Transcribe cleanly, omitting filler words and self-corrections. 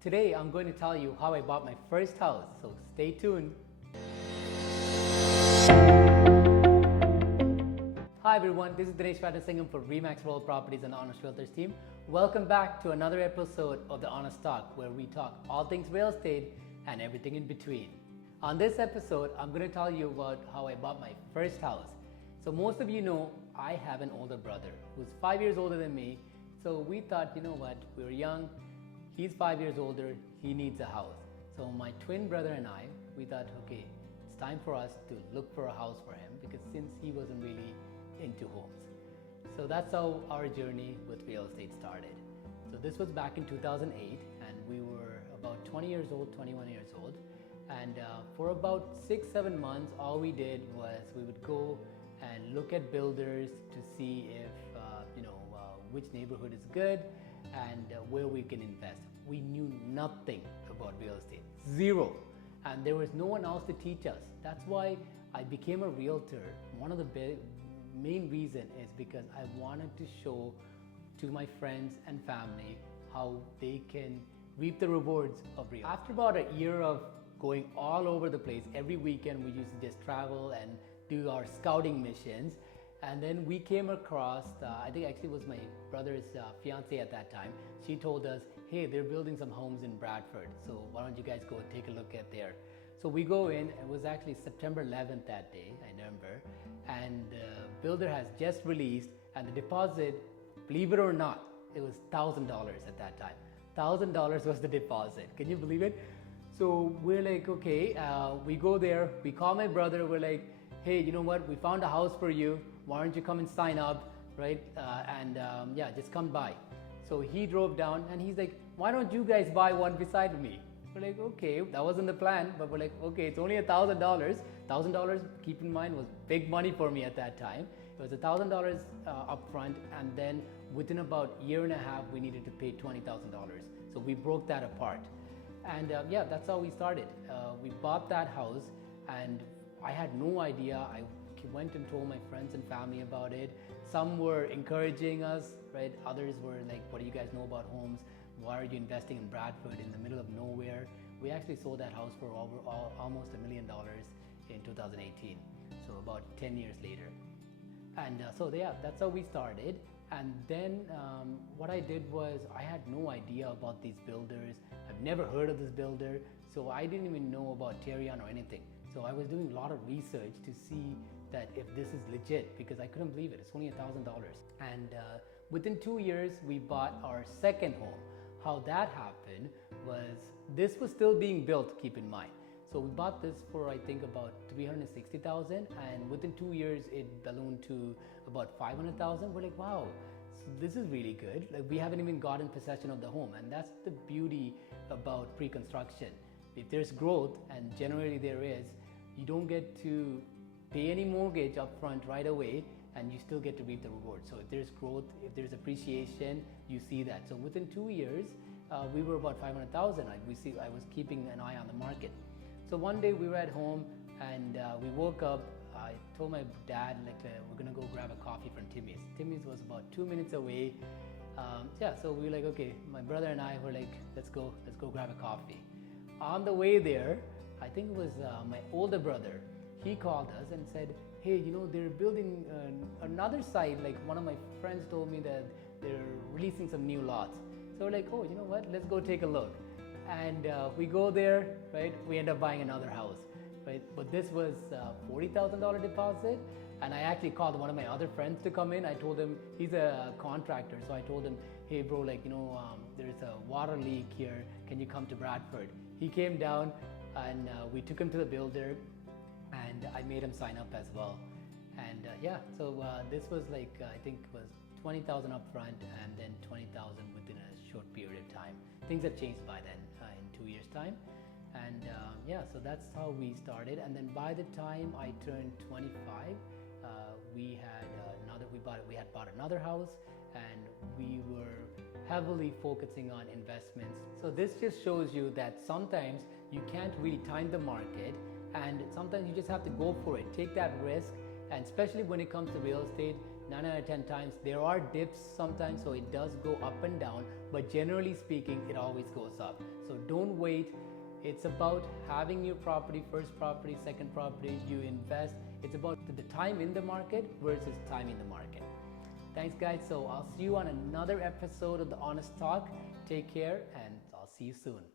Today I'm going to tell you how I bought my first house, so stay tuned. Hi everyone, this is Dinesh for Remax World Properties and the Honest Realtors team. Welcome back to another episode of The Honest Talk, where we talk all things real estate and everything in between. On this episode, I'm going to tell you about how I bought my first house. So most of you know I have an older brother who's 5 years older than me. So we thought, you know what, we were young, he's 5 years older, he needs a house. So my twin brother and I, we thought, okay, it's time for us to look for a house for him, because since he wasn't really into homes. So that's how our journey with real estate started. So this was back in 2008, and we were about 20 years old, 21 years old. And for about 6-7 months, all we did was we would go and look at builders to see if, which neighborhood is good and where we can invest. We knew nothing about real estate, zero. And there was no one else to teach us. That's why I became a realtor. One of the main reason is because I wanted to show to my friends and family how they can reap the rewards of real estate. After about a year of going all over the place, every weekend we used to just travel and do our scouting missions. And then we came across, I think actually it was my brother's fiance at that time. She told us, hey, they're building some homes in Bradford, so why don't you guys go take a look at there. So we go in, it was actually September 11th that day, I remember, and the builder has just released, and the deposit, believe it or not, it was $1,000 at that time. $1,000 was the deposit, can you believe it? So we're like, okay, we go there, we call my brother, we're like, hey, you know what, we found a house for you, why don't you come and sign up, right? Just come by. So he drove down and he's like, why don't you guys buy one beside me? We're like, okay, that wasn't the plan, but we're like, okay, it's only $1,000. $1,000, keep in mind, was big money for me at that time. It was $1,000 upfront, and then within about a year and a half, we needed to pay $20,000. So we broke that apart. And that's how we started. We bought that house, and I had no idea. I went and told my friends and family about it. Some were encouraging us, right? Others were like, what do you guys know about homes? Why are you investing in Bradford in the middle of nowhere? We actually sold that house for almost $1 million in 2018, so about 10 years later. And that's how we started. And then what I did was, I had no idea about these builders. I've never heard of this builder, so I didn't even know about Terrion or anything. So I was doing a lot of research to see that if this is legit, because I couldn't believe it. It's only $1,000. And within 2 years, we bought our second home. How that happened was, this was still being built, keep in mind. So we bought this for, I think, about $360,000, and within 2 years it ballooned to about $500,000. We're like, wow, this is really good. Like, we haven't even gotten possession of the home, and that's the beauty about pre-construction. If there's growth, and generally there is, you don't get to pay any mortgage up front right away, and you still get to reap the reward. So if there's growth, if there's appreciation, you see that. So within 2 years, we were about $500,000. I was keeping an eye on the market. So one day we were at home, and we woke up. I told my dad, we're gonna go grab a coffee from Timmy's. Timmy's was about 2 minutes away. So we were like, okay, my brother and I were like, let's go grab a coffee. On the way there, I think it was my older brother. He called us and said, hey, they're building another site. Like, one of my friends told me that they're releasing some new lots. So we're like, oh, you know what? Let's go take a look. And we go there, right? We end up buying another house, right? But this was $40,000 deposit. And I actually called one of my other friends to come in. I told him, he's a contractor. So I told him, hey bro, there's a water leak here. Can you come to Bradford? He came down, and we took him to the builder, and I made him sign up as well. And this was like, I think it was $20,000 up front, and then $20,000 within a short period of time. Things have changed by then, in 2 years' time. And so that's how we started. And then by the time I turned 25, we had bought another house, and we were heavily focusing on investments. So this just shows you that sometimes you can't really time the market, and sometimes you just have to go for it, take that risk. And especially when it comes to real estate, 9 out of 10 times there are dips sometimes, so it does go up and down, but generally speaking it always goes up. So don't wait. It's about having your property, first property, second property, you invest. It's about the time in the market versus time in the market. Thanks guys, so I'll see you on another episode of the Honest Talk. Take care and I'll see you soon.